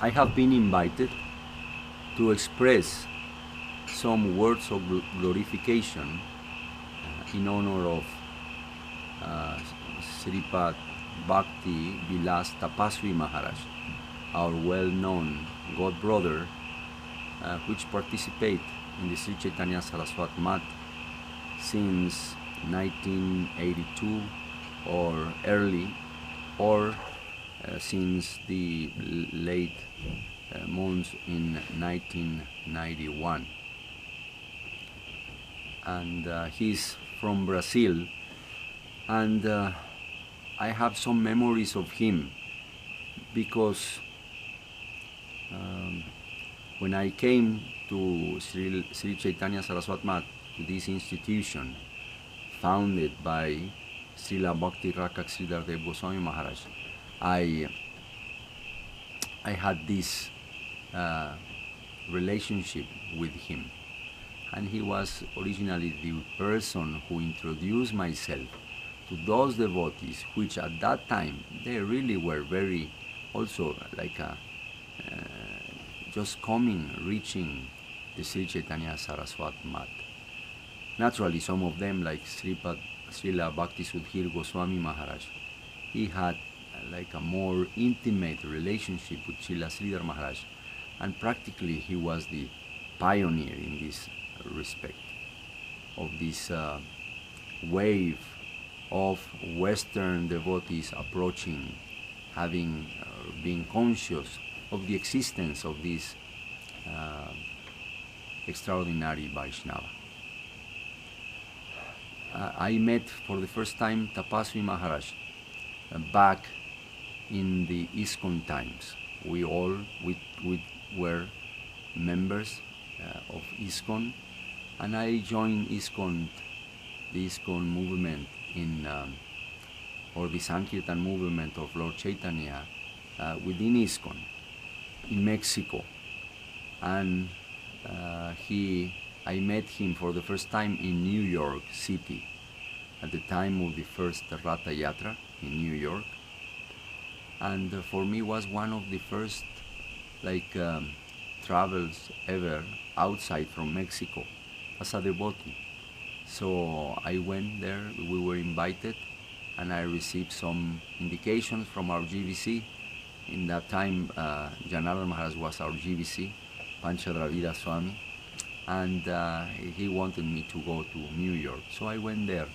I have been invited to express some words of glorification in honor of uh, Sripad Bhakti Vilas Tapasvi Maharaj, our well-known God brother, which participate in the Sri Chaitanya Saraswat Math since 1982 or early, or since the late months in 1991. And he's from Brazil, and I have some memories of him because when I came to Sri Chaitanya Saraswat Math, to this institution founded by Srila Bhakti Rakak Sridhar Goswami Maharaj, I had this relationship with him, and he was originally the person who introduced myself to those devotees, which at that time they really were very, also like just coming, reaching the Sri Chaitanya Saraswat Math. Naturally, some of them, like Srila Bhakti Sudhir Goswami Maharaj, he had like a more intimate relationship with Srila Sridhar Maharaj, and practically he was the pioneer in this respect of this wave of Western devotees approaching, having being conscious of the existence of this extraordinary Vaishnava. I met for the first time Tapasvi Maharaj back in the ISKCON times. We were members of ISKCON, and I joined ISKCON, the ISKCON movement or the Sankirtan movement of Lord Chaitanya within ISKCON in Mexico. And I met him for the first time in New York City at the time of the first Ratha Yatra in New York. And for me was one of the first travels ever outside from Mexico as a devotee. So I went there, we were invited, and I received some indications from our GVC. In that time, Janardhan Maharaj was our GVC, Panchadravira Swami, and he wanted me to go to New York. So I went there.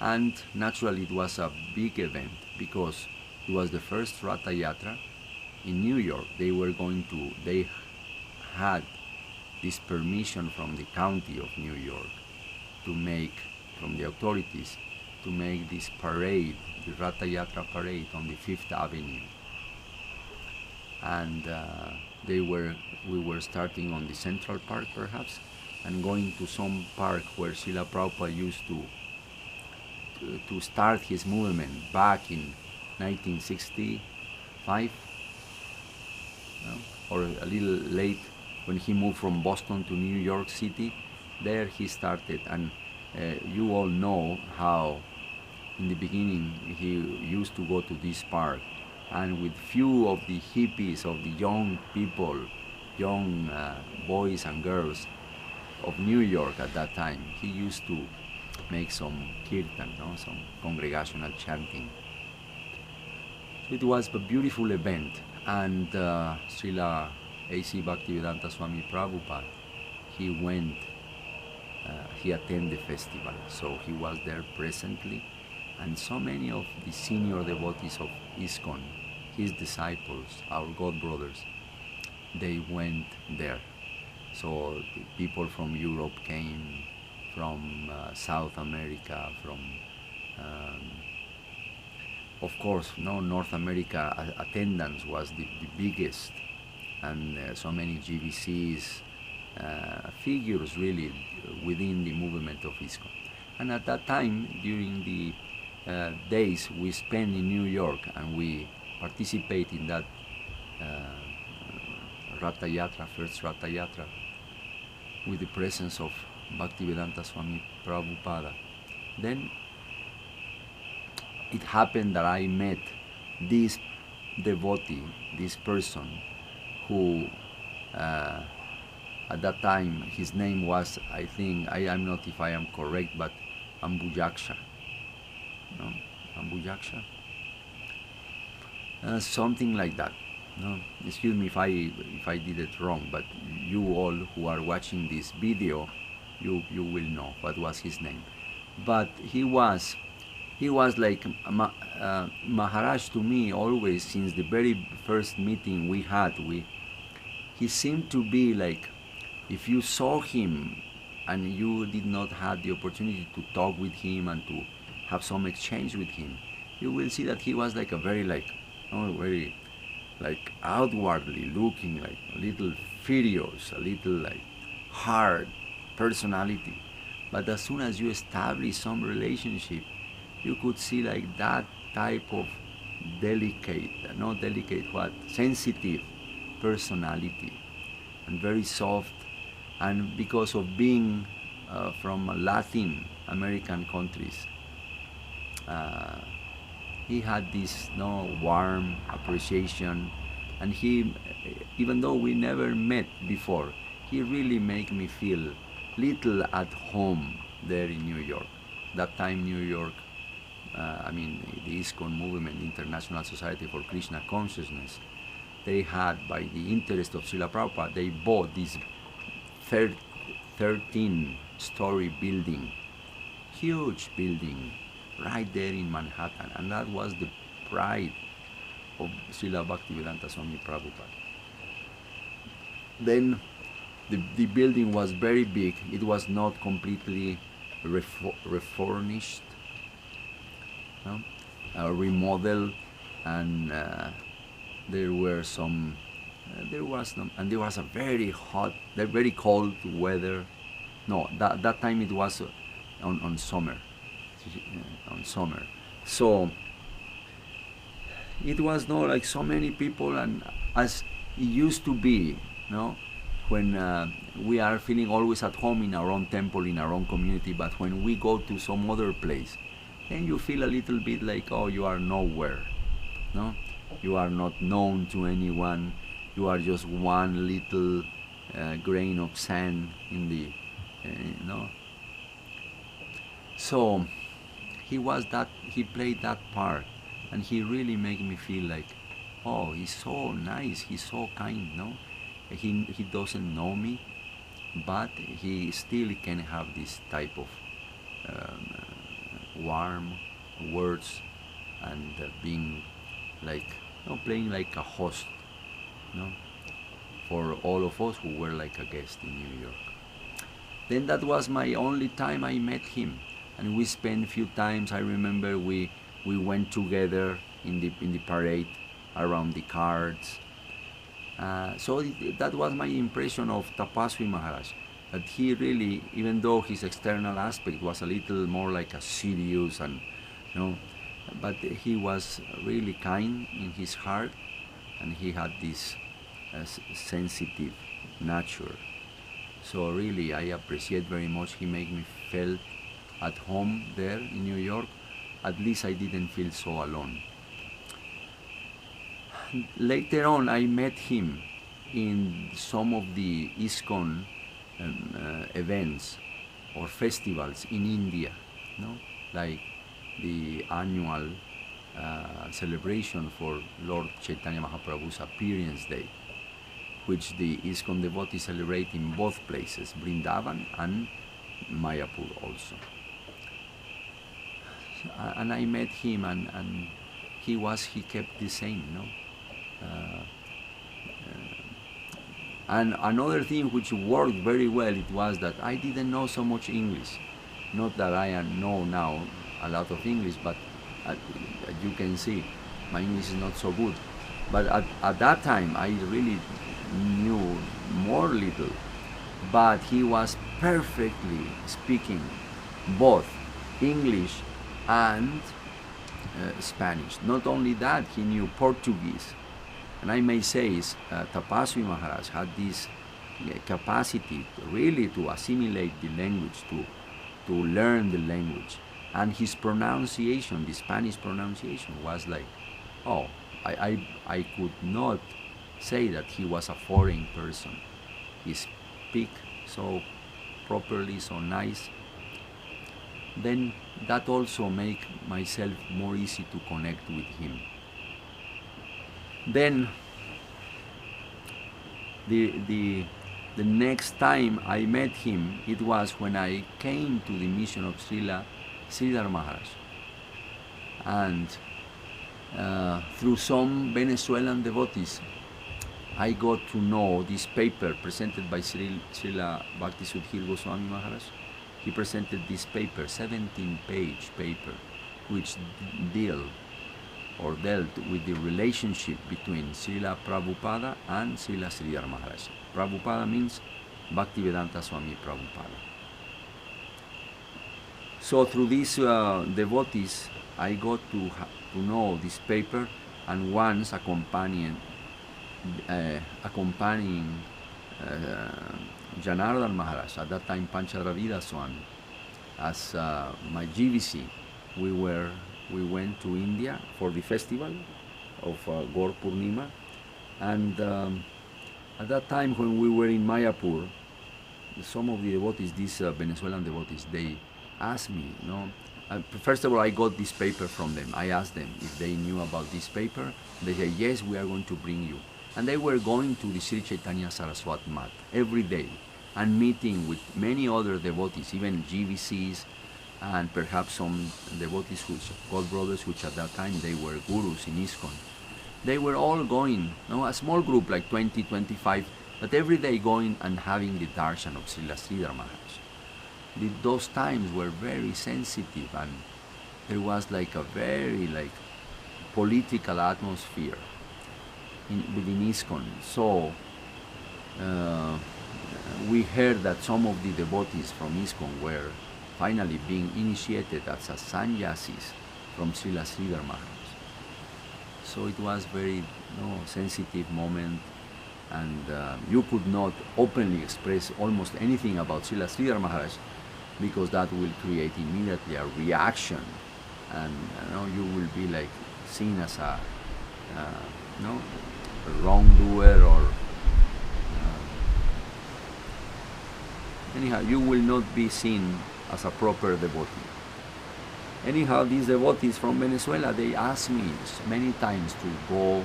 And naturally it was a big event because it was the first Ratha Yatra in New York. They had this permission from the county of New York from the authorities, to make this parade, the Ratha Yatra parade on the Fifth Avenue. And we were starting on the Central Park perhaps, and going to some park where Srila Prabhupada used to start his movement back in 1965, or a little late, when he moved from Boston to New York City. There he started, and you all know how in the beginning he used to go to this park, and with few of the hippies, of the young people, young boys and girls of New York at that time, he used to make some kirtan, some congregational chanting. So it was a beautiful event, and Srila A.C. Bhaktivedanta Swami Prabhupada, he attended the festival, so he was there presently, and so many of the senior devotees of ISKCON, his disciples, our God brothers, they went there. So the people from Europe came, from South America, from of course, North America attendance was the biggest, and so many GVCs, figures really within the movement of ISKCON. And at that time, during the days we spent in New York, and we participate in that Ratha Yatra, first Ratha Yatra, with the presence of Bhaktivedanta Swami Prabhupada. Then it happened that I met this devotee, this person, who at that time his name was, I think, I am not if I am correct, but Ambujaksha. No? Ambujaksha? Something like that. No? Excuse me if I did it wrong, but you all who are watching this video, you will know what was his name. But he was like Maharaj to me always, since the very first meeting we had. He seemed to be like, if you saw him and you did not have the opportunity to talk with him and to have some exchange with him, you will see that he was like a very very like outwardly looking, like a little furious, a little like hard personality. But as soon as you establish some relationship, you could see like that type of sensitive personality, and very soft. And because of being from Latin American countries, he had this warm appreciation, and he, even though we never met before, he really made me feel little at home there in New York. That time New York, the ISKCON movement, International Society for Krishna Consciousness, they had, by the interest of Srila Prabhupada, they bought this 13-story building, huge building, right there in Manhattan, and that was the pride of Srila Bhaktivedanta Swami Prabhupada. Then the building was very big. It was not completely refurnished, remodeled, and there was a very hot, very cold weather. No, that time it was on summer. So it was not like so many people, and as it used to be, when we are feeling always at home in our own temple, in our own community, but when we go to some other place, then you feel a little bit like, oh, you are nowhere, you are not known to anyone, you are just one little grain of sand in the, So he played that part, and he really made me feel like, oh, he's so nice, he's so kind, He doesn't know me, but he still can have this type of warm words, and being like, playing like a host, for all of us who were like a guest in New York. Then that was my only time I met him, and we spent a few times. I remember we went together in the parade around the cards. So that was my impression of Tapasvi Maharaj, that he really, even though his external aspect was a little more like a serious, and but he was really kind in his heart, and he had this sensitive nature. So really, I appreciate very much. He made me feel at home there in New York. At least I didn't feel so alone. Later on, I met him in some of the ISKCON events or festivals in India, like the annual celebration for Lord Chaitanya Mahaprabhu's appearance day, which the ISKCON devotees celebrate in both places, Vrindavan and Mayapur also. And I met him, and he kept the same, and another thing which worked very well, it was that I didn't know so much English. Not that I know now a lot of English, but as you can see, my English is not so good. But at that time, I really knew more little. But he was perfectly speaking both English and Spanish. Not only that, he knew Portuguese. And I may say Tapasvi Maharaj had this capacity really to assimilate the language, to learn the language. And his pronunciation, the Spanish pronunciation, was like, oh, I could not say that he was a foreign person. He speak so properly, so nice. Then that also make myself more easy to connect with him. Then the next time I met him, it was when I came to the mission of Sridhar Maharaj. And through some Venezuelan devotees, I got to know this paper presented by Srila Bhakti Vilas Maharaj. He presented this paper, 17-page paper, which dealt with the relationship between Srila Prabhupada and Srila Sridhar Maharaj. Prabhupada means Bhaktivedanta Swami Prabhupada. So through these devotees, I got to know this paper, and once accompanying Janardhan Maharaj, at that time Panchadravida Swami, as my GVC, we went to India for the festival of Gaur Purnima, and at that time when we were in Mayapur, some of the devotees, these Venezuelan devotees, they asked me, first of all, I got this paper from them. I asked them if they knew about this paper. They said, yes, we are going to bring you. And they were going to the Sri Chaitanya Saraswat Mat every day and meeting with many other devotees, even GVCs, and perhaps some devotees, God brothers, which at that time they were gurus in ISKCON. They were all going, a small group like 20, 25, but every day going and having the darshan of Srila Sridhar Maharaj. Those times were very sensitive, and there was like a very political atmosphere within ISKCON. So we heard that some of the devotees from ISKCON were finally being initiated as sannyasis from Srila Sridhar Maharaj. So it was very sensitive moment, and you could not openly express almost anything about Srila Sridhar Maharaj, because that will create immediately a reaction, and you will be seen as a wrongdoer, or anyhow, you will not be seen as a proper devotee. Anyhow, these devotees from Venezuela, they asked me many times to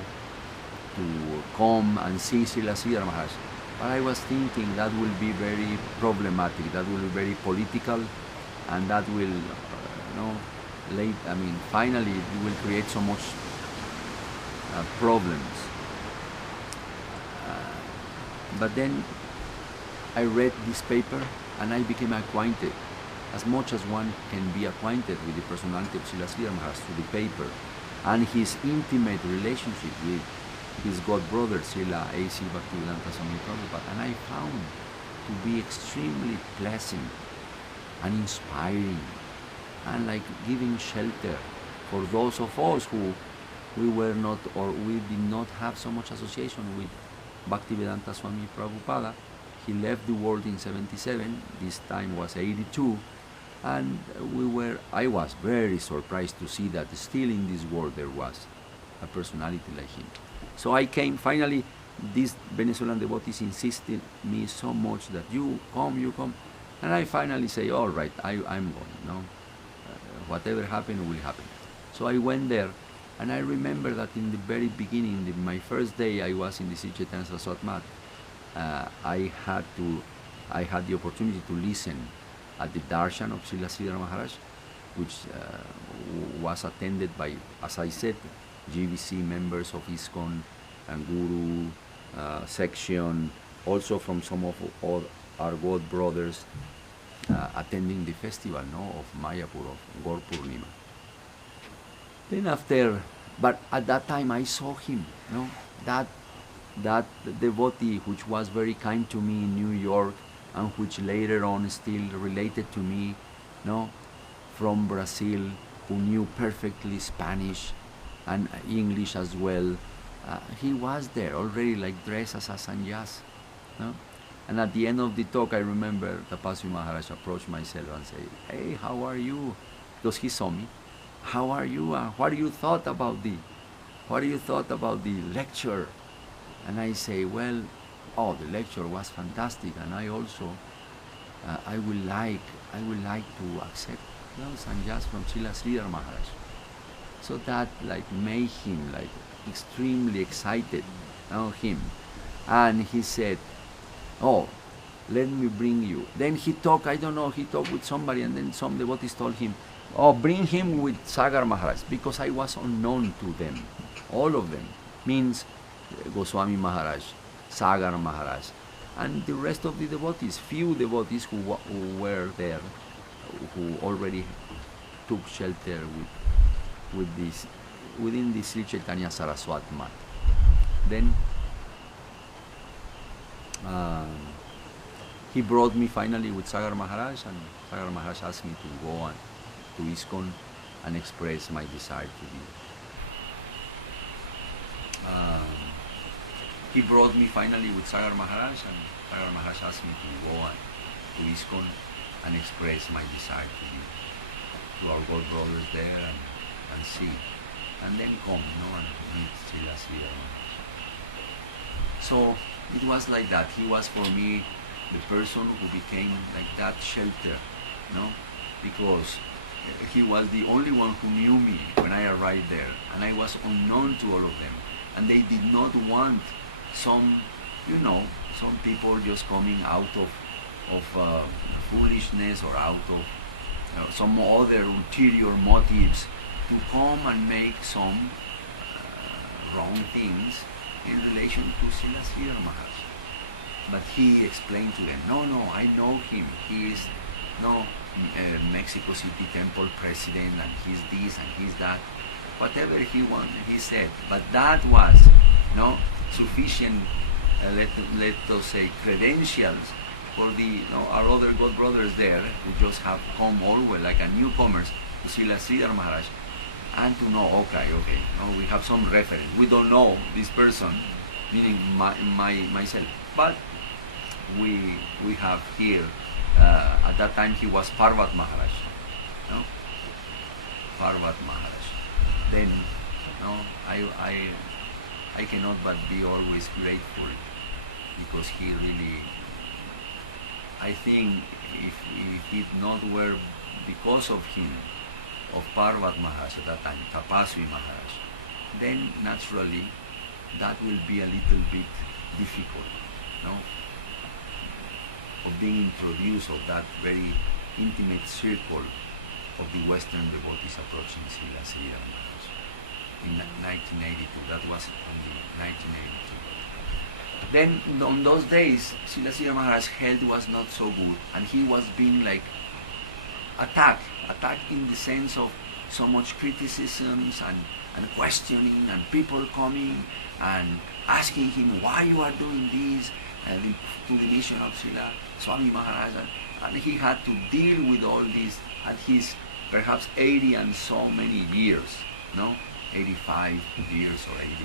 come and see Srila Sridhar Maharaj. But I was thinking that will be very problematic, that will be very political, and that will, finally it will create so much problems. But then I read this paper and I became acquainted, as much as one can be acquainted with the personality of Srila Sridhar Maharaj through the paper, and his intimate relationship with his god brother Srila A.C. Bhaktivedanta Swami Prabhupada, and I found to be extremely pleasant and inspiring, and giving shelter for those of us who we did not have so much association with Bhaktivedanta Swami Prabhupada. He left the world in 77, this time was 82, and I was very surprised to see that still in this world there was a personality like him. So I came, finally, these Venezuelan devotees insisted me so much that you come, and I finally say, all right, I'm going, whatever happened will happen. So I went there, and I remember that in the very beginning, my first day I was in the Sri Chaitanya Saraswat Mat, I had the opportunity to listen at the darshan of Srila Sridhar Maharaj, which was attended by, as I said, GVC members of ISKCON and Guru section, also from some of our God brothers attending the festival of Mayapur, of Gaur Purnima. Then but at that time I saw him, that devotee which was very kind to me in New York, and which later on still related to me, from Brazil, who knew perfectly Spanish and English as well. He was there already, dressed as a sannyas. And at the end of the talk, I remember Tapasvi Maharaj approached myself and said, "Hey, how are you?" Because he saw me. "How are you? What you thought about what do you thought about the lecture? And I say, well, oh, the lecture was fantastic, and I also, I would like to accept, sannyas from Srila Maharaj. So that like made him like extremely excited, him. And he said, oh, let me bring you. Then he talked, I don't know, he talked with somebody, and then some devotees told him, oh, bring him with Sagar Maharaj, because I was unknown to them. All of them. Means Goswami Maharaj, Sagar Maharaj, and the rest of the devotees, few devotees who were there, who already took shelter with this, within the Sri Chaitanya Saraswat mat. Then he brought me finally with Sagar Maharaj, and Sagar Maharaj asked me to go on to ISKCON and express my desire to be. He brought me finally with Sagar Maharaj, and Sagar Maharaj asked me to go on to ISKCON and express my desire to be, to our God brothers there and see, and then come, and meet Srila Maharaj. So it was like that. He was for me the person who became like that shelter, because he was the only one who knew me when I arrived there, and I was unknown to all of them, and they did not want some people just coming out of foolishness or out of some other ulterior motives to come and make some wrong things in relation to Srila Maharaj. But he explained to them, no, I know him. He is Mexico City Temple president, and he's this and he's that. Whatever he wanted, he said. But that was sufficient, let us say, credentials for the our other God brothers there, who just have come all well like a newcomers to Srila Maharaj, and to know, okay, we have some reference. We don't know this person, meaning myself, but we have here. At that time he was Parvat Maharaj, Parvat Maharaj. Then, I cannot but be always grateful, because he really, I think, if it not were because of him, of Parvat Maharaj at that time, Tapasvi Maharaj, then naturally that will be a little bit difficult, of being introduced of that very intimate circle of the Western devotees approaching Srila Maharaj in 1982. That was in 1982. Then on those days, Srila Maharaj's health was not so good, and he was being like attacked in the sense of so much criticisms and questioning, and people coming and asking him why you are doing this, and to the mission of Srila Swami Maharaj, and he had to deal with all this at his perhaps 80 and so many years, 85 years or 80.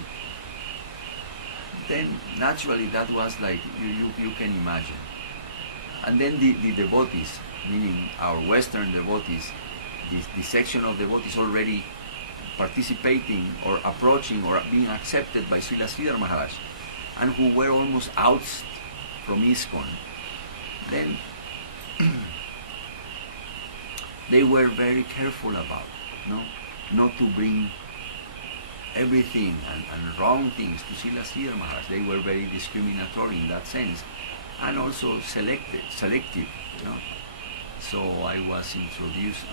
Then naturally that was like, you can imagine. And then the devotees, meaning our Western devotees, the section of devotees already participating or approaching or being accepted by Srila Maharaj, and who were almost out from ISKCON, then they were very careful about, not to bring everything and wrong things to Srila Maharaj. They were very discriminatory in that sense, and also selective. So I was introduced.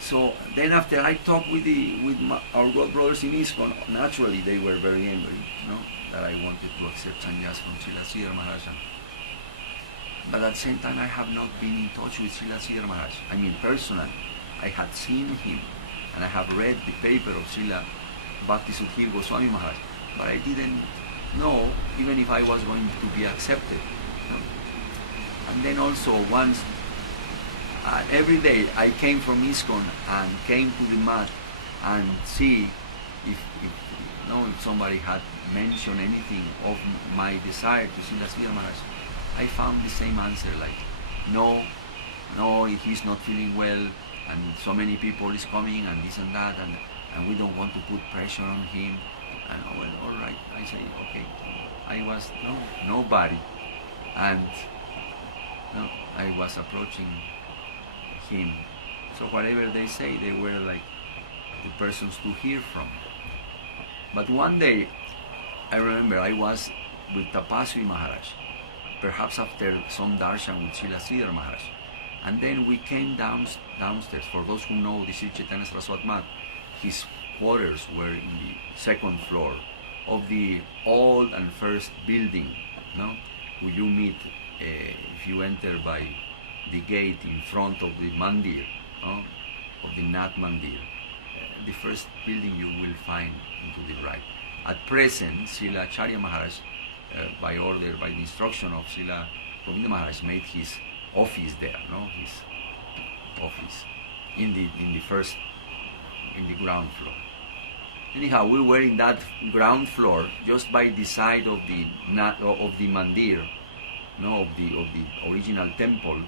So then after I talked with our God brothers in ISKCON, naturally they were very angry, that I wanted to accept sannyas from Srila Maharaj. But at the same time, I have not been in touch with Srila Maharaj. I mean, personally, I had seen him, and I have read the paper of Srila Bhakti Sudhir Goswami Maharaj, but I didn't know even if I was going to be accepted. And then also once, every day I came from ISKCON and came to the mat and see if somebody had mentioned anything of my desire to see Srila Maharaj. I found the same answer, like, no, he's not feeling well, and so many people is coming, and this and that, and we don't want to put pressure on him. And well, all right, I say, okay. I was nobody, and I was approaching him. So whatever they say, they were like the persons to hear from. But one day, I remember I was with Tapasvi Maharaj, perhaps after some darshan with Srila Maharaj. And then we came downstairs. For those who know the Sri Chaitanya Saraswat Math, his quarters were in the second floor of the old and first building, where you meet if you enter by the gate in front of the mandir, of the Nat Mandir. The first building you will find into the right. At present, Srila Acharya Maharaj, by the instruction of Srila Govinda Maharaj, made his office there, his office in the ground floor. Anyhow, we were in that ground floor, just by the side of the mandir, of the original temple.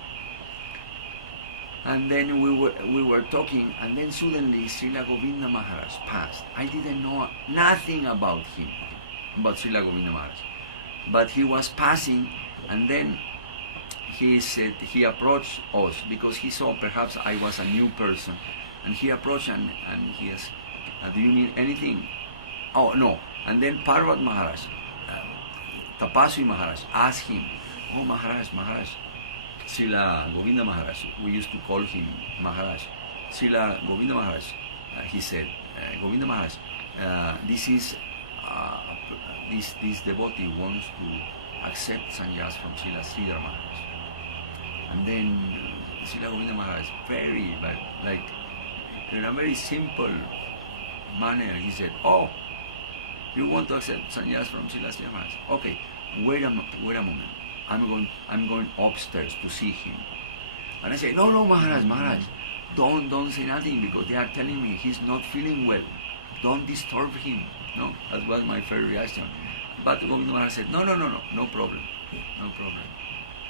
And then we were talking, and then suddenly Srila Govinda Maharaj passed. I didn't know nothing about him, about Srila Govinda Maharaj, but he was passing, and then he said, he approached us because he saw perhaps I was a new person, and he approached and he asked, do you need anything? Oh, no. And then Parvat Maharaj, Tapasvi Maharaj, asked him, oh, Maharaj, Srila Govinda Maharaj, we used to call him Maharaj. Srila Govinda Maharaj, he said, Govinda Maharaj, this devotee wants to accept sannyas from Srila Sridhar Maharaj. And then Srila Govinda Maharaj, in a very simple manner, he said, oh, you want to accept sannyas from Srila Sridhar Maharaj? Okay, wait a moment. I'm going upstairs to see him. And I say, no, Maharaj, don't say nothing, because they are telling me he's not feeling well. Don't disturb him. No, that was my first reaction. But Govinda Maharaj said, no problem.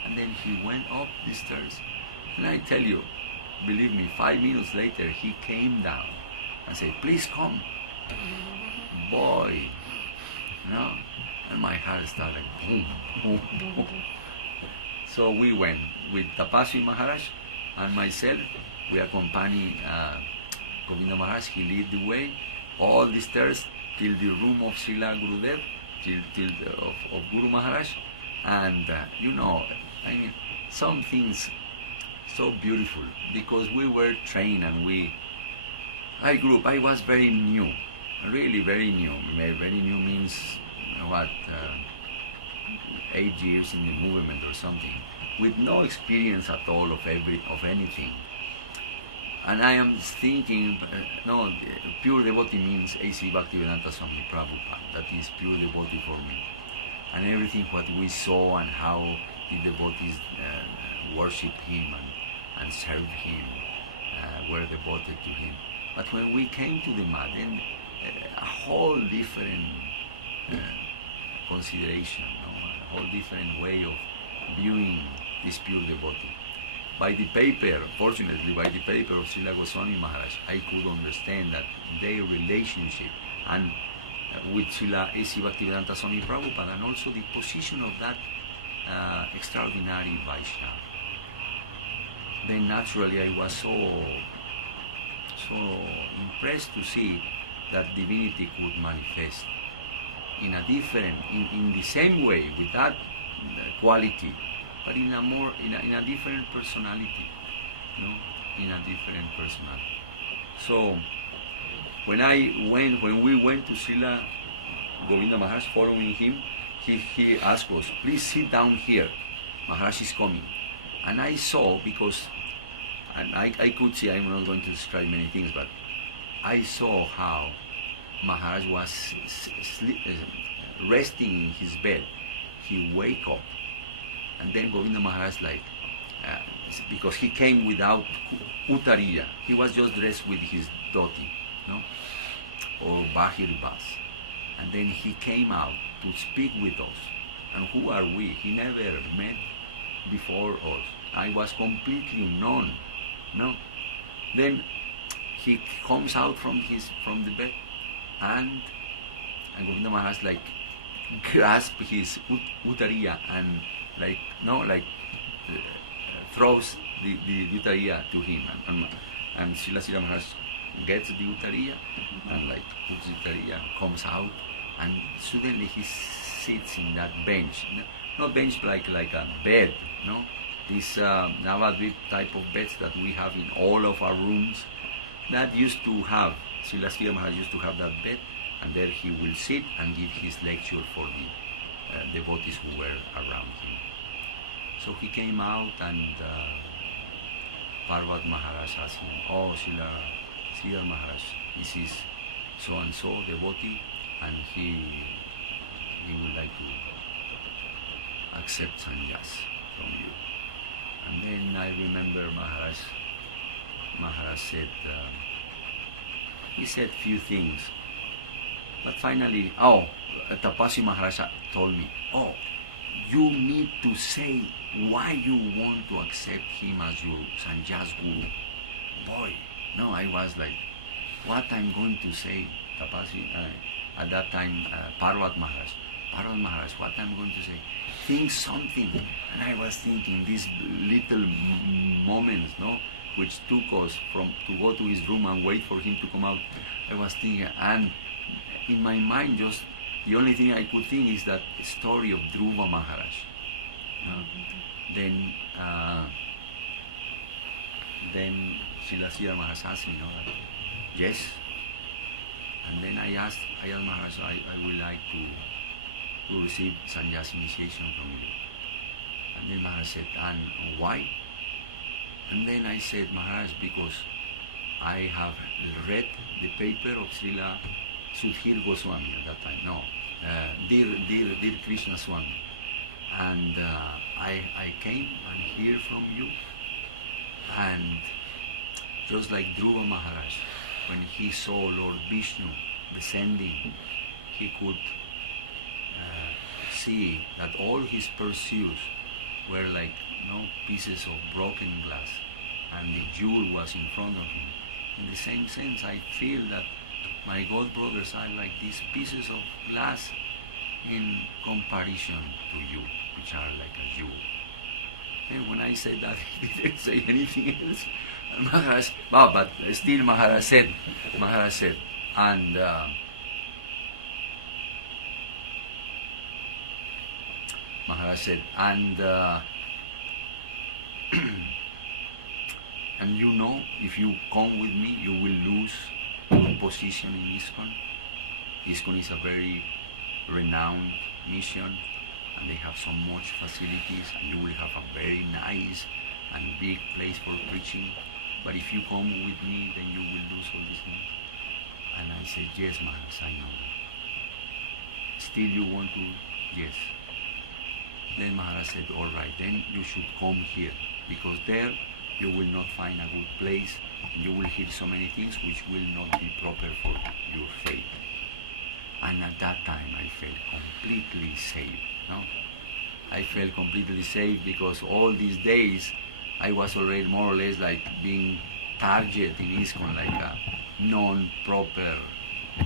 And then he went up the stairs. And I tell you, believe me, 5 minutes later, he came down and said, please come. Boy, and my heart started boom, boom, boom. So we went with Tapasvi Maharaj and myself. We accompanied Govinda Maharaj. He led the way, all the stairs till the room of Srila Gurudev, till of Guru Maharaj. And some things so beautiful, because we were trained and I was very new, really very new. Very new means 8 years in the movement or something, with no experience at all of anything. And I am thinking, pure devotee means A.C. Bhaktivedanta Swami Prabhupada. That is pure devotee for me. And everything what we saw and how the devotees worship him and serve him, were devoted to him. But when we came to the mat, then a whole different consideration, a whole different way of viewing this pure devotee. By the paper, fortunately, by the paper of Srila Goswami Maharaj, I could understand that their relationship and with Srila A.C. Bhaktivedanta Swami Prabhupada, and also the position of that extraordinary Vaishnava. Then naturally I was so impressed to see that divinity could manifest in the same way, with that quality, but in a different personality, in a different personality. So when we went to Srila Govinda Maharaj, following him, he asked us, please sit down here, Maharaj is coming. And I saw, and I could see, I'm not going to describe many things, but I saw how Maharaj was resting in his bed. He wake up, and then Govinda Maharaj, because he came without utariya, he was just dressed with his dhoti, or bahir bas, and then he came out to speak with us. And who are we? He never met before us. I was completely unknown. Then he comes out from the bed, and Govinda Maharaj like grasp his utariya and throws the utariya to him, and Srila Maharaj gets the utariya and like puts the utariya, comes out, and suddenly he sits in that bench, not bench like a bed, no, this Navadvip type of beds that we have in all of our rooms. That used to have, Srila Maharaj used to have that bed, and there he will sit and give his lecture for the devotees who were around him. So he came out, and Parvat Maharaj asked him, "Oh, Sridhar Maharaj, this is so and so devotee, and he would like to accept sannyas from you." And then I remember Maharaj said, he said few things, but finally, Tapasvi Maharaj told me, "Oh, you need to say why you want to accept him as your sannyas guru." Boy, no, I was like, what I'm going to say, Tapasvi, at that time, Parvat Maharaj, what I'm going to say, think something. And I was thinking these little moments, no, which took us to go to his room and wait for him to come out. I was thinking, and in my mind, just the only thing I could think is that story of Dhruva Maharaj. Then Srila Maharaj asked me, that, yes. And then I asked Maharaj, I would like to receive sannyas initiation from you. And then Maharaj said, and why? And then I said, Maharaj, because I have read the paper of Srila Sudhir Goswami at that time. No, Dear Krishna Swami. And I came and hear from you. And just like Dhruva Maharaj, when he saw Lord Vishnu descending, he could see that all his pursuits were like pieces of broken glass, and the jewel was in front of him. In the same sense, I feel that my God brothers are like these pieces of glass in comparison to you, which are like a jewel. And when I said that, he didn't say anything else. And Maharaj, but still Maharaj said, and Maharaj said, and and if you come with me, you will lose your position in ISKCON. ISKCON is a very renowned mission, and they have so much facilities, and you will have a very nice and big place for preaching. But if you come with me, then you will lose all these things. And I said, yes, Maharaj, I know. Still you want to? Yes. Then Maharaj said, all right, then you should come here, because there you will not find a good place, and you will hear so many things which will not be proper for your faith. And at that time I felt completely safe. No? I felt completely safe because all these days I was already more or less like being targeted in ISKCON like a non-proper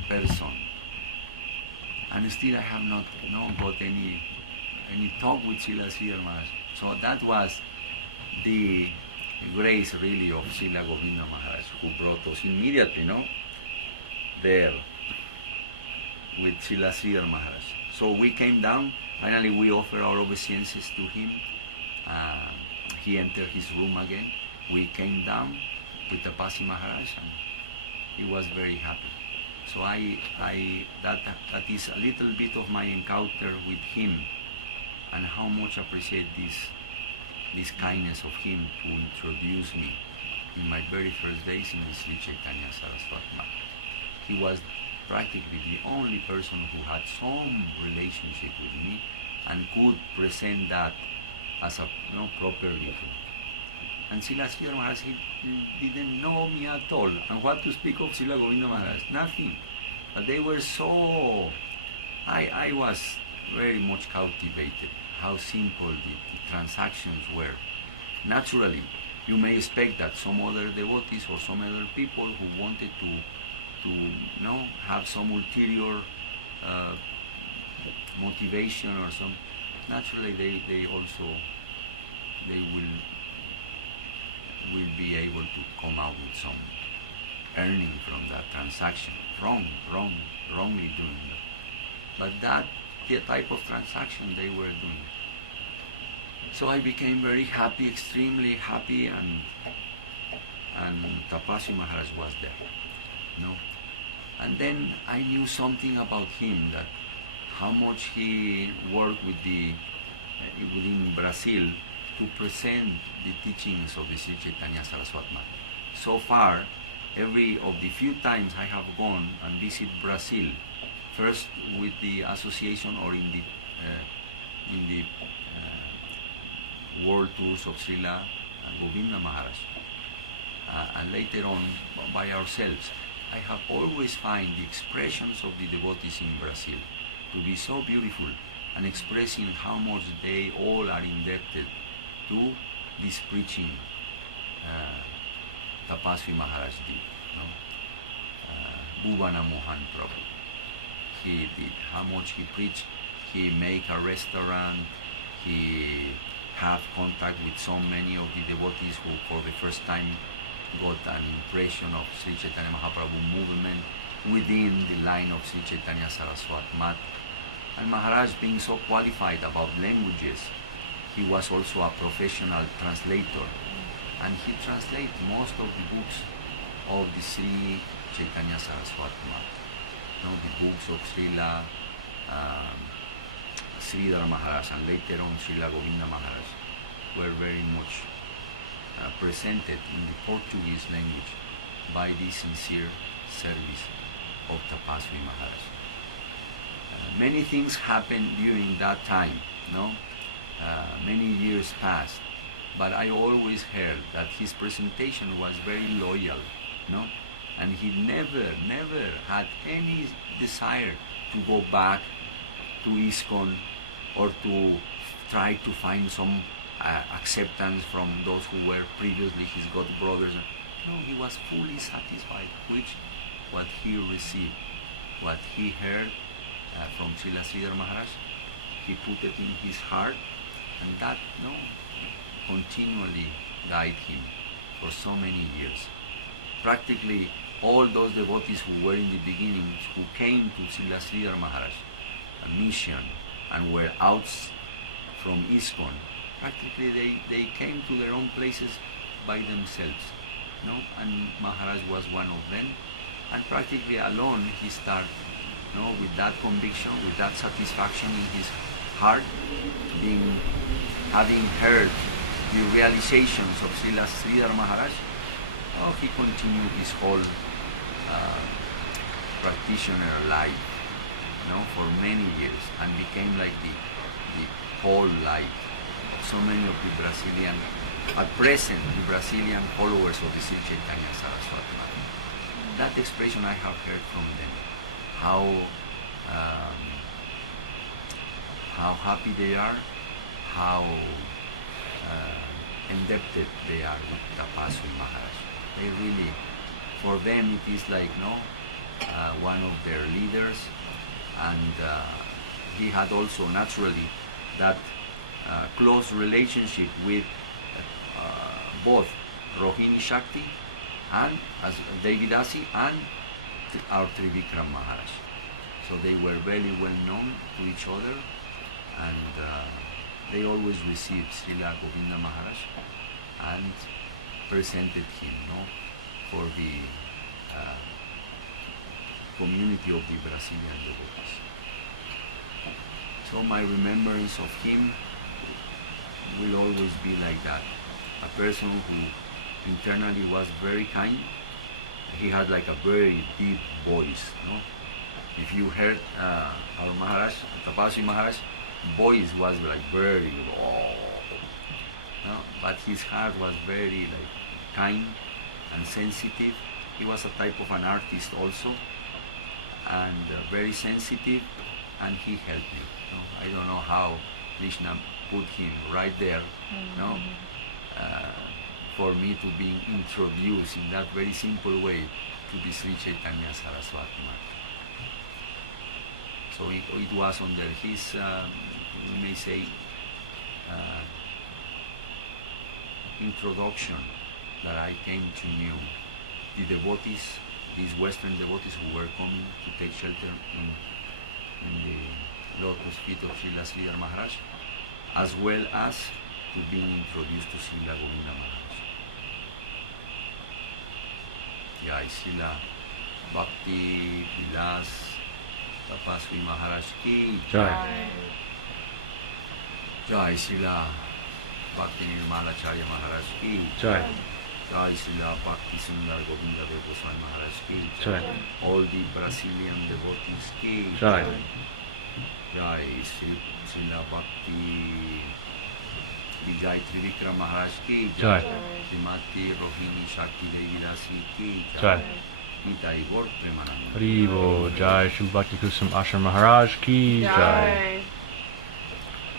person. And still I have not got any talk with Srila Maharaj. So that was the grace really of Srila Govinda Maharaj, who brought us immediately, there with Srila Maharaj. So we came down, finally we offered our obeisances to him. He entered his room again. We came down with Tapasvi Maharaj, and he was very happy. So that is a little bit of my encounter with him, and how much I appreciate this kindness of him to introduce me in my very first days in the Sri Chaitanya Saraswati Math. He was practically the only person who had some relationship with me and could present that as a proper ritual. And Srila Maharaj, he didn't know me at all. And what to speak of Srila Govinda Maharaj? Nothing. But they were so... I was very much captivated how simple the transactions were. Naturally, you may expect that some other devotees or some other people who wanted to have some ulterior uh, motivation or some, naturally they also they will be able to come out with some earning from that transaction, wrongly doing that. But that the type of transaction they were doing. So I became very happy, extremely happy, and Tapasvi Maharaj was there, And then I knew something about him, that how much he worked with within Brazil to present the teachings of the Sri Chaitanya Saraswati Math. So far, every of the few times I have gone and visit Brazil, first with the association or in the world tours of Srila Govinda Maharaj, and later on by ourselves, I have always find the expressions of the devotees in Brazil to be so beautiful, and expressing how much they all are indebted to this preaching Tapasvi Maharaj did. Bhuvana Mohan Prabhu. He did, how much he preached. He made a restaurant. He had contact with so many of the devotees who for the first time got an impression of Sri Chaitanya Mahaprabhu movement within the line of Sri Chaitanya Saraswati Math. And Maharaj, being so qualified about languages, he was also a professional translator, and he translated most of the books of the Sri Chaitanya Saraswati Math. The books of Srila Sridhar Maharaj and later on Srila Govinda Maharaj were very much presented in the Portuguese language by the sincere service of Tapasvi Maharaj. Many things happened during that time, many years passed, but I always heard that his presentation was very loyal, and he never had any desire to go back to ISKCON or to try to find some acceptance from those who were previously his god brothers. No, he was fully satisfied with what he received, what he heard from Srila Sridhar Maharaj. He put it in his heart, and that continually guided him for so many years. Practically all those devotees who were in the beginning, who came to Srila Sridhar Maharaj, a mission, and were out from ISKCON, practically they came to their own places by themselves, and Maharaj was one of them, and practically alone he started, with that conviction, with that satisfaction in his heart, having heard the realizations of Srila Sridhar Maharaj. He continued his whole practitioner life, for many years, and became like the whole life of so many of the Brazilian, at present, the Brazilian followers of the Sri Chaitanya Saraswati Maharaj. That expression I have heard from them, how happy they are, how indebted they are with Tapasvi Maharaj. They really, for them it is like one of their leaders, and he had also naturally that close relationship with both Rohini Shakti and as Devidasi and our Trivikram Maharaj. So they were very well known to each other, and they always received Srila Govinda Maharaj and presented him for the community of the Brazilian devotees. So my remembrance of him will always be like that. A person who internally was very kind. He had like a very deep voice. If you heard our Maharaj, Tapasvi Maharaj, voice was like very but his heart was very kind and sensitive. He was a type of an artist also, and very sensitive, and he helped me. I don't know how Krishna put him right there, for me to be introduced in that very simple way to the Sri Chaitanya Saraswati Maharaj. So it was under his, we may say, introduction that I came to know the devotees, these Western devotees who were coming to take shelter in the lotus feet of Srila Sridhar Maharaj, as well as to being introduced to Srila Govinda Maharaj. Jai Srila Bhakti Vilas Tapasvi Maharaj ki Jai. Jai Srila Bhakti Nirmalacharya Maharaj ki Jai. Jai Srila Bhakti Sundar Govinda Goswami Maharaj ki Jai. All the Brazilian devotees ki Jai. Jai Srila Bhakti Vijay Trivikram Maharaj ki Jai. Srimati Rohini Shakti Devi Dasi ki Jai. Gita Igor Premanand. Haribo. Jai Srila Bhakti Vilas Ashram Maharaj ki Jai.